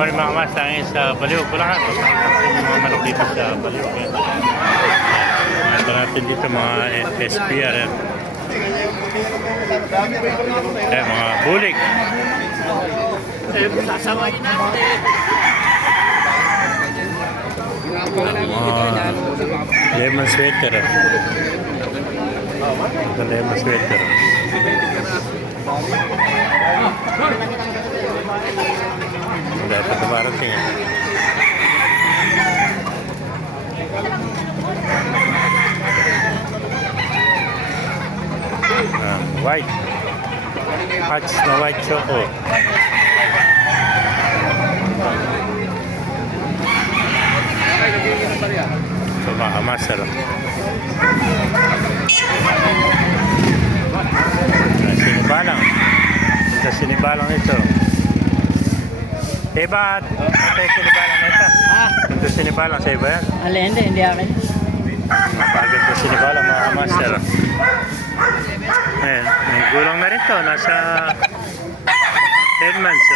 morning mga mas, tangin sa Baliw, Bulacan. Yung mga manok dito sa Baliw. Ito natin dito mga SPR. Mga bulik. Lemon sweater. Ito lemon sweater. Dapat na parating eh. White. Patch na white choco. Ito mga master. Sinibalang. Ito sinibalang ito. Iba, ito yung sinibalang na ito. Ito sinibalang sa iba yan. Alin, hindi akin. Mapagod na sinibalang mga master. Ayan, may gulang na rin to. Nasa 10 months.